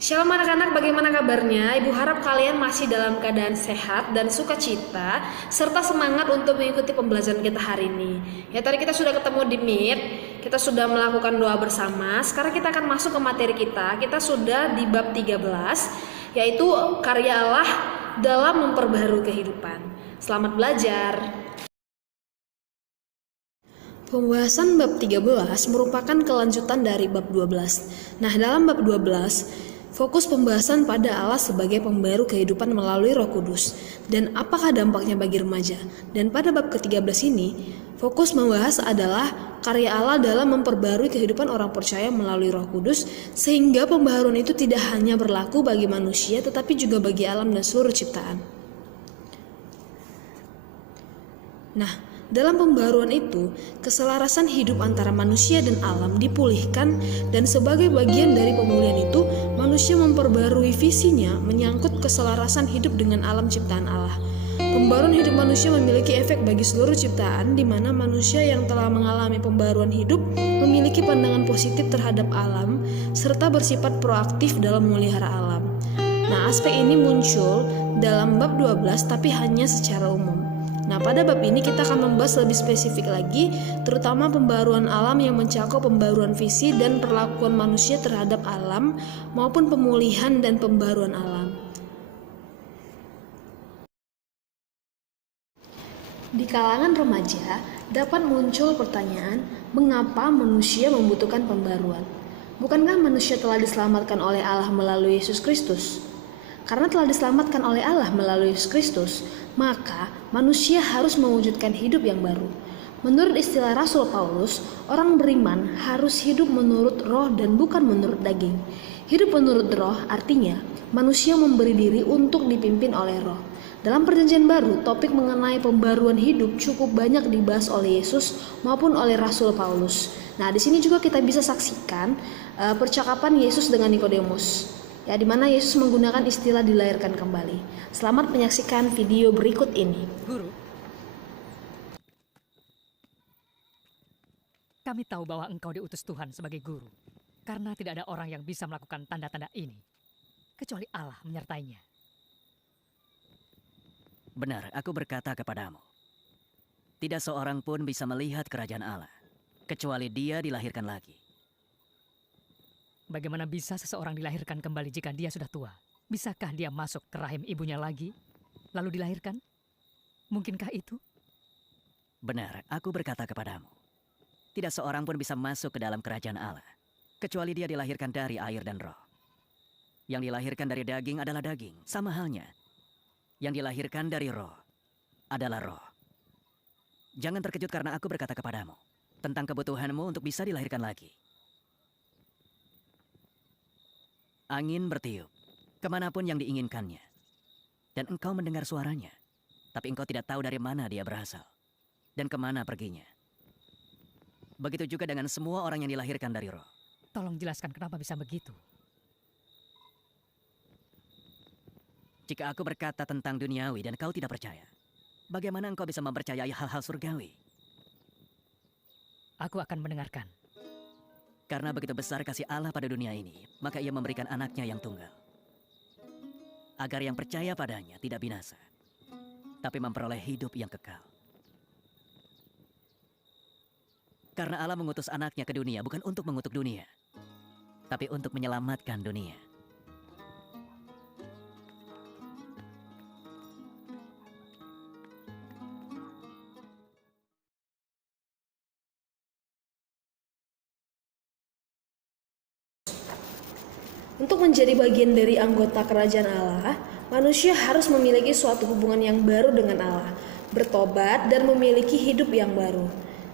Shalom anak-anak, bagaimana kabarnya? Ibu harap kalian masih dalam keadaan sehat dan sukacita serta semangat untuk mengikuti pembelajaran kita hari ini. Ya, tadi kita sudah ketemu di Meet, kita sudah melakukan doa bersama. Sekarang kita akan masuk ke materi kita. Kita sudah di bab 13, yaitu karya Allah dalam memperbaharui kehidupan. Selamat belajar. Pembahasan bab 13 merupakan kelanjutan dari bab 12. Nah, dalam bab 12 fokus pembahasan pada Allah sebagai pembaru kehidupan melalui Roh Kudus dan apakah dampaknya bagi remaja. Dan pada bab ke-13 ini, fokus membahas adalah karya Allah dalam memperbarui kehidupan orang percaya melalui Roh Kudus, sehingga pembaharuan itu tidak hanya berlaku bagi manusia tetapi juga bagi alam dan seluruh ciptaan. Nah, dalam pembaruan itu, keselarasan hidup antara manusia dan alam dipulihkan, dan sebagai bagian dari pemulihan itu, manusia memperbarui visinya menyangkut keselarasan hidup dengan alam ciptaan Allah. Pembaruan hidup manusia memiliki efek bagi seluruh ciptaan, di mana manusia yang telah mengalami pembaruan hidup memiliki pandangan positif terhadap alam, serta bersifat proaktif dalam memelihara alam. Nah, aspek ini muncul dalam bab 12 tapi hanya secara umum. Nah, pada bab ini kita akan membahas lebih spesifik lagi, terutama pembaruan alam yang mencakup pembaruan visi dan perlakuan manusia terhadap alam, maupun pemulihan dan pembaruan alam. Di kalangan remaja, dapat muncul pertanyaan, mengapa manusia membutuhkan pembaruan? Bukankah manusia telah diselamatkan oleh Allah melalui Yesus Kristus? Karena telah diselamatkan oleh Allah melalui Yesus Kristus, maka manusia harus mewujudkan hidup yang baru. Menurut istilah Rasul Paulus, orang beriman harus hidup menurut roh dan bukan menurut daging. Hidup menurut roh artinya manusia memberi diri untuk dipimpin oleh roh. Dalam perjanjian baru, topik mengenai pembaruan hidup cukup banyak dibahas oleh Yesus maupun oleh Rasul Paulus. Nah, di sini juga kita bisa saksikan percakapan Yesus dengan Nikodemus. Ya, di mana Yesus menggunakan istilah dilahirkan kembali. Selamat menyaksikan video berikut ini. Guru, kami tahu bahwa engkau diutus Tuhan sebagai guru, karena tidak ada orang yang bisa melakukan tanda-tanda ini, kecuali Allah menyertainya. Benar, aku berkata kepadamu, tidak seorang pun bisa melihat kerajaan Allah, kecuali dia dilahirkan lagi. Bagaimana bisa seseorang dilahirkan kembali jika dia sudah tua? Bisakah dia masuk ke rahim ibunya lagi, lalu dilahirkan? Mungkinkah itu? Benar, aku berkata kepadamu, tidak seorang pun bisa masuk ke dalam kerajaan Allah, kecuali dia dilahirkan dari air dan roh. Yang dilahirkan dari daging adalah daging, sama halnya. Yang dilahirkan dari roh adalah roh. Jangan terkejut karena aku berkata kepadamu tentang kebutuhanmu untuk bisa dilahirkan lagi. Angin bertiup kemanapun yang diinginkannya, dan engkau mendengar suaranya, tapi engkau tidak tahu dari mana dia berasal dan kemana perginya. Begitu juga dengan semua orang yang dilahirkan dari roh. Tolong jelaskan kenapa bisa begitu. Jika aku berkata tentang duniawi dan kau tidak percaya, bagaimana engkau bisa mempercayai hal-hal surgawi? Aku akan mendengarkan. Karena begitu besar kasih Allah pada dunia ini, maka ia memberikan anaknya yang tunggal, agar yang percaya padanya tidak binasa, tapi memperoleh hidup yang kekal. Karena Allah mengutus anaknya ke dunia bukan untuk mengutuk dunia, tapi untuk menyelamatkan dunia. Untuk menjadi bagian dari anggota kerajaan Allah, manusia harus memiliki suatu hubungan yang baru dengan Allah, bertobat dan memiliki hidup yang baru.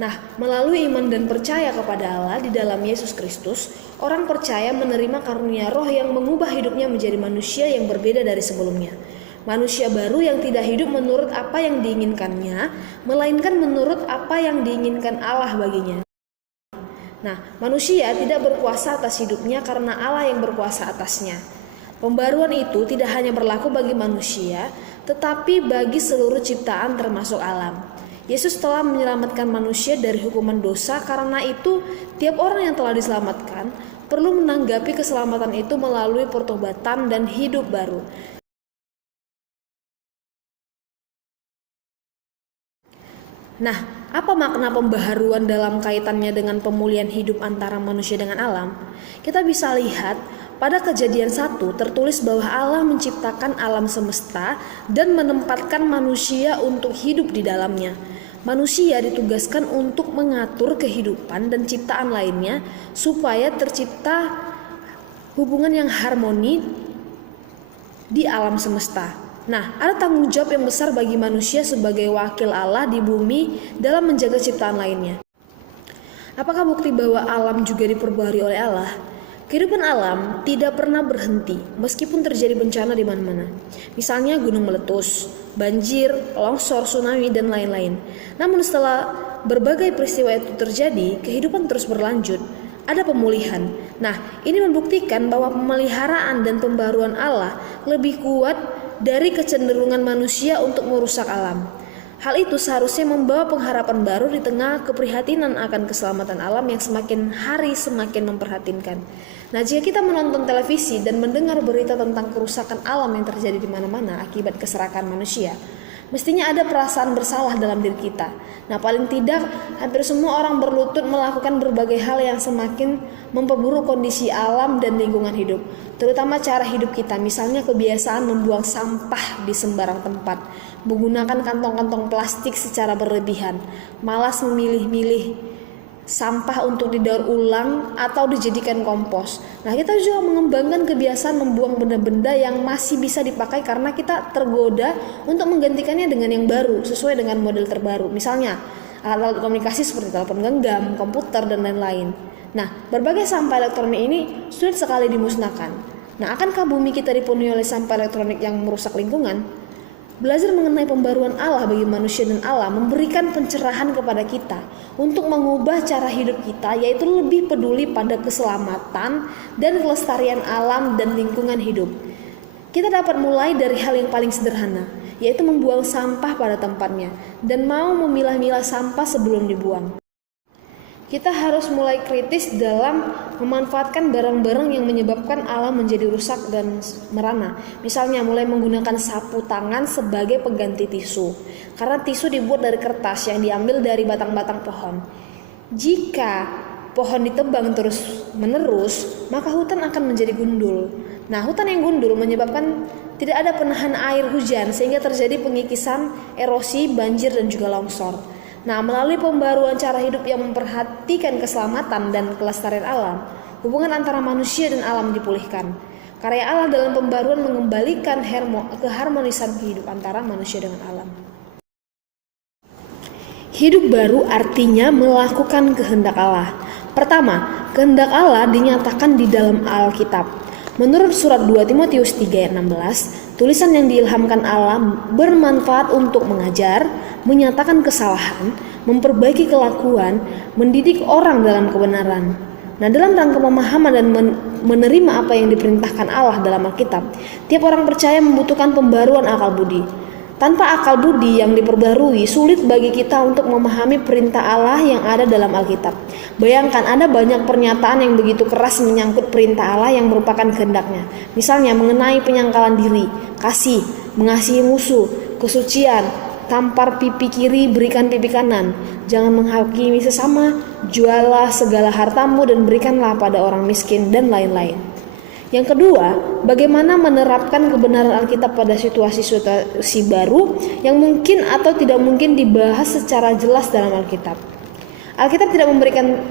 Nah, melalui iman dan percaya kepada Allah di dalam Yesus Kristus, orang percaya menerima karunia roh yang mengubah hidupnya menjadi manusia yang berbeda dari sebelumnya. Manusia baru yang tidak hidup menurut apa yang diinginkannya, melainkan menurut apa yang diinginkan Allah baginya. Nah, manusia tidak berkuasa atas hidupnya karena Allah yang berkuasa atasnya. Pembaruan itu tidak hanya berlaku bagi manusia, tetapi bagi seluruh ciptaan termasuk alam. Yesus telah menyelamatkan manusia dari hukuman dosa, karena itu tiap orang yang telah diselamatkan perlu menanggapi keselamatan itu melalui pertobatan dan hidup baru. Nah, apa makna pembaharuan dalam kaitannya dengan pemulihan hidup antara manusia dengan alam? Kita bisa lihat pada Kejadian 1 tertulis bahwa Allah menciptakan alam semesta dan menempatkan manusia untuk hidup di dalamnya. Manusia ditugaskan untuk mengatur kehidupan dan ciptaan lainnya supaya tercipta hubungan yang harmoni di alam semesta. Nah, ada tanggung jawab yang besar bagi manusia sebagai wakil Allah di bumi dalam menjaga ciptaan lainnya. Apakah bukti bahwa alam juga diperbaharui oleh Allah? Kehidupan alam tidak pernah berhenti meskipun terjadi bencana di mana-mana. Misalnya gunung meletus, banjir, longsor, tsunami, dan lain-lain. Namun setelah berbagai peristiwa itu terjadi, kehidupan terus berlanjut. Ada pemulihan. Nah, ini membuktikan bahwa pemeliharaan dan pembaruan Allah lebih kuat dari kecenderungan manusia untuk merusak alam. Hal itu seharusnya membawa pengharapan baru di tengah keprihatinan akan keselamatan alam yang semakin hari semakin memprihatinkan. Nah, jika kita menonton televisi dan mendengar berita tentang kerusakan alam yang terjadi di mana-mana akibat keserakan manusia, mestinya ada perasaan bersalah dalam diri kita. Nah, paling tidak hampir semua orang berlutut melakukan berbagai hal yang semakin memperburuk kondisi alam dan lingkungan hidup, terutama cara hidup kita. Misalnya kebiasaan membuang sampah di sembarang tempat, menggunakan kantong-kantong plastik secara berlebihan, malas memilih-milih sampah untuk didaur ulang atau dijadikan kompos. Nah, kita juga mengembangkan kebiasaan membuang benda-benda yang masih bisa dipakai karena kita tergoda untuk menggantikannya dengan yang baru sesuai dengan model terbaru. Misalnya alat-alat komunikasi seperti telepon genggam, komputer, dan lain-lain. Nah, berbagai sampah elektronik ini sulit sekali dimusnahkan. Nah, akankah bumi kita dipenuhi oleh sampah elektronik yang merusak lingkungan? Belajar mengenai pembaruan Allah bagi manusia dan alam memberikan pencerahan kepada kita untuk mengubah cara hidup kita, yaitu lebih peduli pada keselamatan dan kelestarian alam dan lingkungan hidup. Kita dapat mulai dari hal yang paling sederhana, yaitu membuang sampah pada tempatnya dan mau memilah-milah sampah sebelum dibuang. Kita harus mulai kritis dalam memanfaatkan barang-barang yang menyebabkan alam menjadi rusak dan merana. Misalnya mulai menggunakan sapu tangan sebagai pengganti tisu, karena tisu dibuat dari kertas yang diambil dari batang-batang pohon. Jika pohon ditebang terus-menerus, maka hutan akan menjadi gundul. Nah, hutan yang gundul menyebabkan tidak ada penahan air hujan sehingga terjadi pengikisan, erosi, banjir, dan juga longsor. Nah, melalui pembaruan cara hidup yang memperhatikan keselamatan dan kelestarian alam, hubungan antara manusia dan alam dipulihkan. Karya Allah dalam pembaruan mengembalikan keharmonisan hidup antara manusia dengan alam. Hidup baru artinya melakukan kehendak Allah. Pertama, kehendak Allah dinyatakan di dalam Alkitab. Menurut surat 2 Timotius 3 ayat 16, tulisan yang diilhamkan Allah bermanfaat untuk mengajar, menyatakan kesalahan, memperbaiki kelakuan, mendidik orang dalam kebenaran. Nah, dalam rangka pemahaman dan menerima apa yang diperintahkan Allah dalam Alkitab, tiap orang percaya membutuhkan pembaruan akal budi. Tanpa akal budi yang diperbarui, sulit bagi kita untuk memahami perintah Allah yang ada dalam Alkitab. Bayangkan ada banyak pernyataan yang begitu keras menyangkut perintah Allah yang merupakan kehendaknya. Misalnya mengenai penyangkalan diri, kasih, mengasihi musuh, kesucian, tampar pipi kiri, berikan pipi kanan, jangan menghakimi sesama, jualah segala hartamu dan berikanlah pada orang miskin, dan lain-lain. Yang kedua, bagaimana menerapkan kebenaran Alkitab pada situasi baru yang mungkin atau tidak mungkin dibahas secara jelas dalam Alkitab. Alkitab tidak memberikan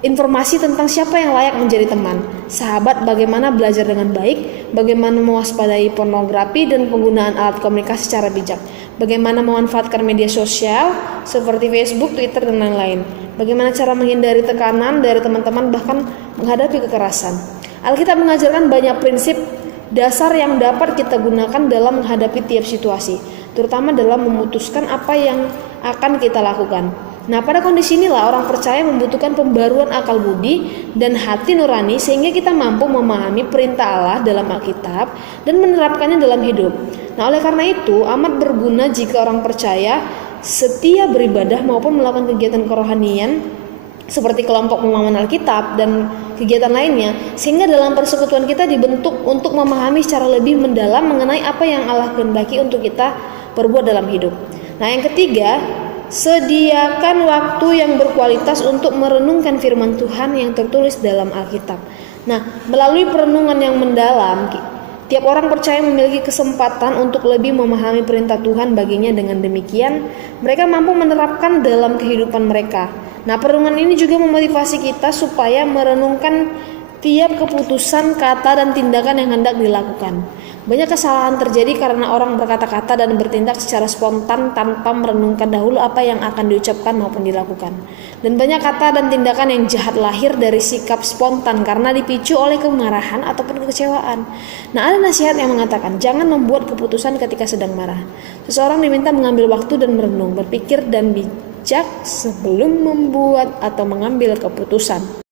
informasi tentang siapa yang layak menjadi teman, sahabat, bagaimana belajar dengan baik, bagaimana mewaspadai pornografi dan penggunaan alat komunikasi secara bijak, bagaimana memanfaatkan media sosial seperti Facebook, Twitter, dan lain-lain, bagaimana cara menghindari tekanan dari teman-teman bahkan menghadapi kekerasan. Alkitab mengajarkan banyak prinsip dasar yang dapat kita gunakan dalam menghadapi tiap situasi, terutama dalam memutuskan apa yang akan kita lakukan. Nah, pada kondisi inilah orang percaya membutuhkan pembaruan akal budi dan hati nurani sehingga kita mampu memahami perintah Allah dalam Alkitab dan menerapkannya dalam hidup. Nah, oleh karena itu amat berguna jika orang percaya setia beribadah maupun melakukan kegiatan kerohanian seperti kelompok pemahaman Alkitab dan kegiatan lainnya, sehingga dalam persekutuan kita dibentuk untuk memahami secara lebih mendalam mengenai apa yang Allah kehendaki untuk kita perbuat dalam hidup. Nah, yang ketiga, sediakan waktu yang berkualitas untuk merenungkan firman Tuhan yang tertulis dalam Alkitab. Nah, melalui perenungan yang mendalam, tiap orang percaya memiliki kesempatan untuk lebih memahami perintah Tuhan baginya. Dengan demikian, mereka mampu menerapkan dalam kehidupan mereka. Nah, perenungan ini juga memotivasi kita supaya merenungkan tiap keputusan, kata, dan tindakan yang hendak dilakukan. Banyak kesalahan terjadi karena orang berkata-kata dan bertindak secara spontan tanpa merenungkan dahulu apa yang akan diucapkan maupun dilakukan. Dan banyak kata dan tindakan yang jahat lahir dari sikap spontan karena dipicu oleh kemarahan ataupun kekecewaan. Nah, ada nasihat yang mengatakan, jangan membuat keputusan ketika sedang marah. Seseorang diminta mengambil waktu dan merenung, berpikir dan bijak sebelum membuat atau mengambil keputusan.